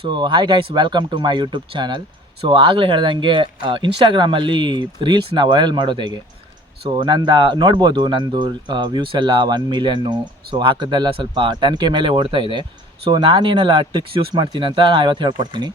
So hi guys, welcome to my YouTube channel. So ಆಗಲೇ ಹೇಳ್ದಂಗೆ ಇನ್ಸ್ಟಾಗ್ರಾಮಲ್ಲಿ ರೀಲ್ಸ್ನ ವೈರಲ್ ಮಾಡೋದು ಹೇಗೆ. ಸೊ ನೋಡ್ಬೋದು ನಂದು ವ್ಯೂಸ್ ಎಲ್ಲ 1 ಮಿಲಿಯನ್ನು. ಸೊ ಹಾಕೋದೆಲ್ಲ ಸ್ವಲ್ಪ 10K ಮೇಲೆ ಓಡ್ತಾ ಇದೆ. ಸೊ ನಾನೇನೆಲ್ಲ ಟ್ರಿಕ್ಸ್ ಯೂಸ್ ಮಾಡ್ತೀನಿ ಅಂತ ನಾನು ಇವತ್ತು ಹೇಳ್ಕೊಡ್ತೀನಿ.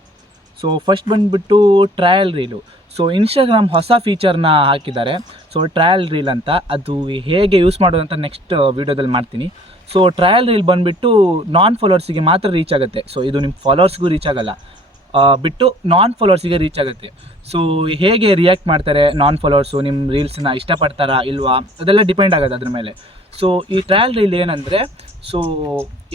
ಸೊ ಫಸ್ಟ್ ಬಂದುಬಿಟ್ಟು ಟ್ರಯಲ್ ರೀಲು. ಸೊ ಇನ್ಸ್ಟಾಗ್ರಾಮ್ ಹೊಸ ಫೀಚರ್ನ ಹಾಕಿದ್ದಾರೆ. ಸೊ ಟ್ರಯಲ್ ರೀಲ್ ಅಂತ, ಅದು ಹೇಗೆ ಯೂಸ್ ಮಾಡೋದು ಅಂತ ನೆಕ್ಸ್ಟ್ ವೀಡಿಯೋದಲ್ಲಿ ಮಾಡ್ತೀನಿ. ಸೊ ಟ್ರಯಲ್ ರೀಲ್ ಬಂದುಬಿಟ್ಟು ನಾನ್ ಫಾಲೋವರ್ಸಿಗೆ ಮಾತ್ರ ರೀಚ್ ಆಗುತ್ತೆ. ಸೊ ಇದು ನಿಮ್ಮ ಫಾಲೋವರ್ಸ್ಗೂ ರೀಚ್ ಆಗೋಲ್ಲ, ಬಿಟ್ಟು ನಾನ್ ಫಾಲೋವರ್ಸಿಗೆ ರೀಚ್ ಆಗುತ್ತೆ. ಸೊ ಹೇಗೆ ರಿಯಾಕ್ಟ್ ಮಾಡ್ತಾರೆ ನಾನ್ ಫಾಲೋವರ್ಸು, ನಿಮ್ಮ ರೀಲ್ಸ್ನ ಇಷ್ಟಪಡ್ತಾರಾ ಇಲ್ವಾ, ಅದೆಲ್ಲ ಡಿಪೆಂಡ್ ಆಗೋದು ಅದ್ರ ಮೇಲೆ. ಸೊ ಈ ಟ್ರಯಲ್ ರೀಲ್ ಏನಂದರೆ, ಸೊ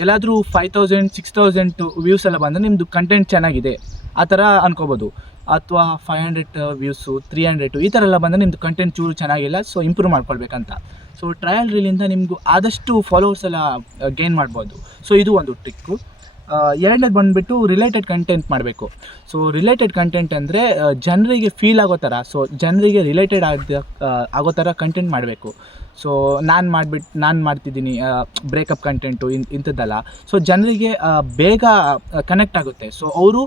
ಎಲ್ಲಾದರೂ 5000 6000 ವ್ಯೂಸ್ ಎಲ್ಲ ಬಂದರೆ ನಿಮ್ಮದು ಕಂಟೆಂಟ್ ಚೆನ್ನಾಗಿದೆ ಆ ಥರ ಅನ್ಕೋಬೋದು. ಅಥವಾ 500 ವ್ಯೂಸು 300 ಈ ಥರ ಎಲ್ಲ ಬಂದರೆ ನಿಮ್ಮದು ಕಂಟೆಂಟ್ ಚೂರು ಚೆನ್ನಾಗಿಲ್ಲ, ಸೊ ಇಂಪ್ರೂವ್ ಮಾಡ್ಕೊಳ್ಬೇಕಂತ. ಸೊ ಟ್ರಯಲ್ ರೀಲಿಂದ ನಿಮಗೂ ಆದಷ್ಟು ಫಾಲೋವರ್ಸ್ ಎಲ್ಲ ಗೇನ್ ಮಾಡ್ಬೋದು. ಸೊ ಇದು ಒಂದು ಟ್ರಿಕ್ಕು. ಎರಡನೇದು ಬಂದುಬಿಟ್ಟು ರಿಲೇಟೆಡ್ ಕಂಟೆಂಟ್ ಮಾಡಬೇಕು. ಸೊ ರಿಲೇಟೆಡ್ ಕಂಟೆಂಟ್ ಅಂದರೆ ಜನರಿಗೆ ಫೀಲ್ ಆಗೋ ಥರ, ಸೊ ಜನರಿಗೆ ರಿಲೇಟೆಡ್ ಆಗೋ ಥರ ಕಂಟೆಂಟ್ ಮಾಡಬೇಕು. ಸೊ ನಾನು ಮಾಡ್ತಿದ್ದೀನಿ ಬ್ರೇಕಪ್ ಕಂಟೆಂಟು ಇಂಥದ್ದಲ್ಲ. ಸೊ ಜನರಿಗೆ ಬೇಗ ಕನೆಕ್ಟ್ ಆಗುತ್ತೆ. ಸೊ ಅವರು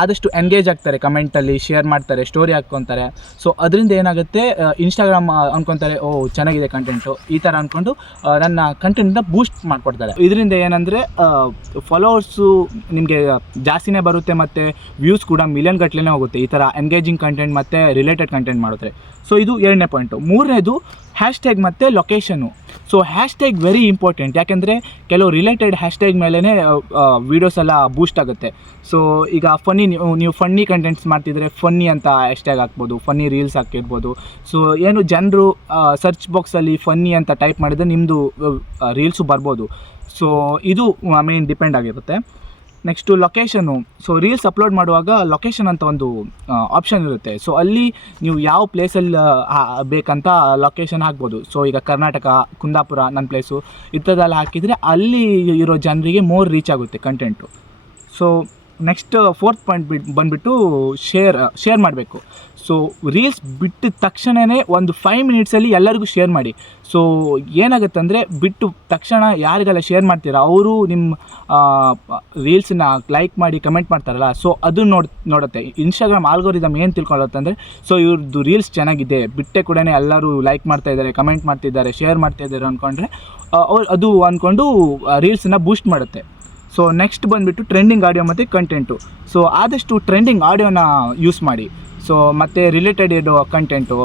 ಆದಷ್ಟು ಎಂಗೇಜ್ ಆಗ್ತಾರೆ, ಕಮೆಂಟಲ್ಲಿ ಶೇರ್ ಮಾಡ್ತಾರೆ, ಸ್ಟೋರಿ ಹಾಕ್ಕೊತಾರೆ. ಸೊ ಅದರಿಂದ ಏನಾಗುತ್ತೆ, ಇನ್ಸ್ಟಾಗ್ರಾಮ್ ಅಂದ್ಕೊತಾರೆ, ಓ ಚೆನ್ನಾಗಿದೆ ಕಂಟೆಂಟು ಈ ಥರ ಅಂದ್ಕೊಂಡು ನನ್ನ ಕಂಟೆಂಟ್ನ ಬೂಸ್ಟ್ ಮಾಡಿಕೊಡ್ತಾರೆ. ಇದರಿಂದ ಏನಂದರೆ ಫಾಲೋವರ್ಸು ನಿಮಗೆ ಜಾಸ್ತಿನೇ ಬರುತ್ತೆ ಮತ್ತು ವ್ಯೂಸ್ ಕೂಡ ಮಿಲಿಯನ್ ಗಟ್ಟಲೆ ಹೋಗುತ್ತೆ ಈ ಥರ ಎಂಗೇಜಿಂಗ್ ಕಂಟೆಂಟ್ ಮತ್ತು ರಿಲೇಟೆಡ್ ಕಂಟೆಂಟ್ ಮಾಡಿದ್ರೆ. ಸೊ ಇದು ಎರಡನೇ ಪಾಯಿಂಟು. ಮೂರನೇದು ಹ್ಯಾಶ್ಟ್ಯಾಗ್ ಮತ್ತು location. So hashtag very important, ಯಾಕೆಂದರೆ ಕೆಲವು ರಿಲೇಟೆಡ್ ಹ್ಯಾಶ್ಟ್ಯಾಗ್ ಮೇಲೇ ವೀಡಿಯೋಸ್ ಎಲ್ಲ ಬೂಸ್ಟ್ ಆಗುತ್ತೆ. ಸೊ ಈಗ ನೀವು ಫನ್ನಿ ಕಂಟೆಂಟ್ಸ್ ಮಾಡ್ತಿದ್ರೆ ಫನ್ನಿ ಅಂತ ಹ್ಯಾಶ್ಟ್ಯಾಗ್ ಹಾಕ್ಬೋದು, ಫನ್ನಿ ರೀಲ್ಸ್ ಹಾಕಿರ್ಬೋದು. ಸೊ ಏನು ಜನರು ಸರ್ಚ್ ಬಾಕ್ಸಲ್ಲಿ ಫನ್ನಿ ಅಂತ ಟೈಪ್ ಮಾಡಿದರೆ ನಿಮ್ಮದು ರೀಲ್ಸು ಬರ್ಬೋದು. ಸೊ ಇದು ಮೇನ್ ಡಿಪೆಂಡ್ ಆಗಿರುತ್ತೆ. Next location. So reels upload ಮಾಡುವಾಗ ಲೊಕೇಶನ್ ಅಂತ ಒಂದು ಆಪ್ಷನ್ ಇರುತ್ತೆ. ಸೊ ಅಲ್ಲಿ ನೀವು ಯಾವ ಪ್ಲೇಸಲ್ಲಿ ಬೇಕಂತ ಲೊಕೇಶನ್ ಹಾಕ್ಬೋದು. ಸೊ ಈಗ ಕರ್ನಾಟಕ, ಕುಂದಾಪುರ ನನ್ನ ಪ್ಲೇಸು ಇಂಥದ್ದೆಲ್ಲ ಹಾಕಿದರೆ ಅಲ್ಲಿ ಇರೋ ಜನರಿಗೆ ಮೋರ್ ರೀಚ್ ಆಗುತ್ತೆ content. So next fourth point ಬಂದುಬಿಟ್ಟು ಶೇರ್ ಮಾಡಬೇಕು. ಸೊ ರೀಲ್ಸ್ ಬಿಟ್ಟ ತಕ್ಷಣವೇ ಒಂದು 5 ಮಿನಿಟ್ಸಲ್ಲಿ ಎಲ್ಲರಿಗೂ ಶೇರ್ ಮಾಡಿ. ಸೊ ಏನಾಗುತ್ತೆ ಅಂದರೆ, ಬಿಟ್ಟು ತಕ್ಷಣ ಯಾರಿಗೆಲ್ಲ ಶೇರ್ ಮಾಡ್ತೀರಾ ಅವರು ನಿಮ್ಮ ರೀಲ್ಸನ್ನ ಲೈಕ್ ಮಾಡಿ ಕಮೆಂಟ್ ಮಾಡ್ತಾರಲ್ಲ, ಸೊ ಅದು ನೋಡುತ್ತೆ ಇನ್ಸ್ಟಾಗ್ರಾಮ್ ಆಲ್ಗೋರಿದಮ್. ಏನು ತಿಳ್ಕೊಳ್ಳುತ್ತಂದರೆ, ಸೊ ಇವ್ರದ್ದು ರೀಲ್ಸ್ ಚೆನ್ನಾಗಿದೆ, ಬಿಟ್ಟೆ ಕೂಡ ಎಲ್ಲರೂ ಲೈಕ್ ಮಾಡ್ತಾಯಿದ್ದಾರೆ, ಕಮೆಂಟ್ ಮಾಡ್ತಿದ್ದಾರೆ, ಶೇರ್ ಮಾಡ್ತಾಯಿದ್ದಾರೆ ಅಂದ್ಕೊಂಡ್ರೆ ಅದು ಅಂದ್ಕೊಂಡು ರೀಲ್ಸನ್ನ ಬೂಸ್ಟ್ ಮಾಡುತ್ತೆ. ಸೊ ನೆಕ್ಸ್ಟ್ ಬಂದುಬಿಟ್ಟು ಟ್ರೆಂಡಿಂಗ್ ಆಡಿಯೋ ಮತ್ತು ಕಂಟೆಂಟು. ಸೊ ಆದಷ್ಟು ಟ್ರೆಂಡಿಂಗ್ ಆಡಿಯೋನ ಯೂಸ್ ಮಾಡಿ. ಸೊ ಮತ್ತು ರಿಲೇಟೆಡ್ ಇರೋ ಕಂಟೆಂಟು.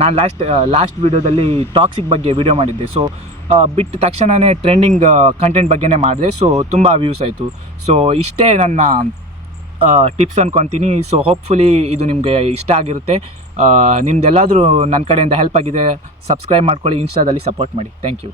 ನಾನು ಲಾಸ್ಟ್ ವೀಡಿಯೋದಲ್ಲಿ ಟಾಕ್ಸಿಕ್ ಬಗ್ಗೆ ವಿಡಿಯೋ ಮಾಡಿದ್ದೆ. ಸೊ ಬಿಟ್ಟ ತಕ್ಷಣವೇ ಟ್ರೆಂಡಿಂಗ್ ಕಂಟೆಂಟ್ ಬಗ್ಗೆನೇ ಮಾಡಿದೆ. ಸೊ ತುಂಬ ವ್ಯೂಸ್ ಆಯಿತು. ಸೊ ಇಷ್ಟೇ ನನ್ನ ಟಿಪ್ಸ್ ಅಂದ್ಕೊತೀನಿ. ಸೊ ಹೋಪ್ಫುಲಿ ಇದು ನಿಮಗೆ ಇಷ್ಟ ಆಗಿರುತ್ತೆ. ನಿಮ್ದೆಲ್ಲಾದರೂ ನನ್ನ ಕಡೆಯಿಂದ ಹೆಲ್ಪ್ ಆಗಿದೆ, ಸಬ್ಸ್ಕ್ರೈಬ್ ಮಾಡ್ಕೊಳ್ಳಿ, ಇನ್ಸ್ಟಾದಲ್ಲಿ ಸಪೋರ್ಟ್ ಮಾಡಿ. Thank you.